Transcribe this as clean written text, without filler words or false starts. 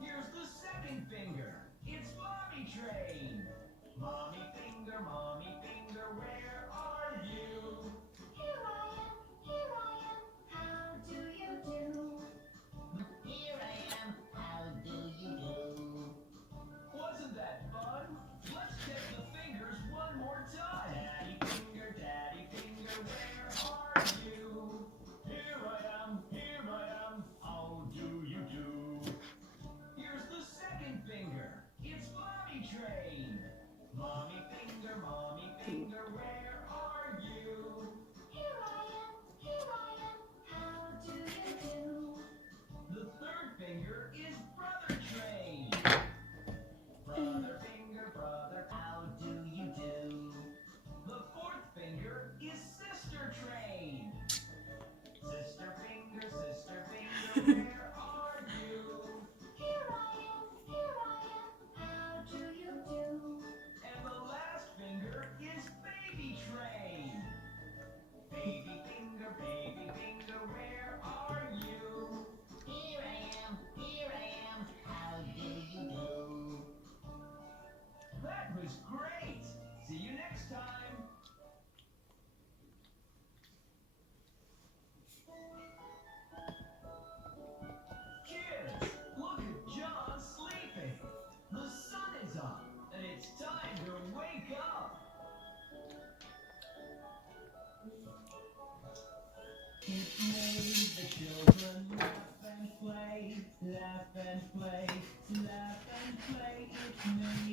Here's the second finger. It's mommy train. Mommy finger, where are you? Here I am, how do you do? Here I am, how do you do? Wasn't that fun? Let's check the fingers one more time. Daddy finger, where are you? Here I am, how do you do? Here's the second finger. It's mommy train. Mommy finger, where are you? Here I am, how do you do? The third finger is brother train. Brother finger, how do you do? The fourth finger is sister train. Sister finger, where are you? Here I am, how do you do? And the last finger is baby train. Baby finger, where are you? Here I am, how do you do? That was great! See you next time! Kids, look at John sleeping! The sun is up, and it's time to wake up! It made the children laugh and play, laugh and play, laugh and play. It made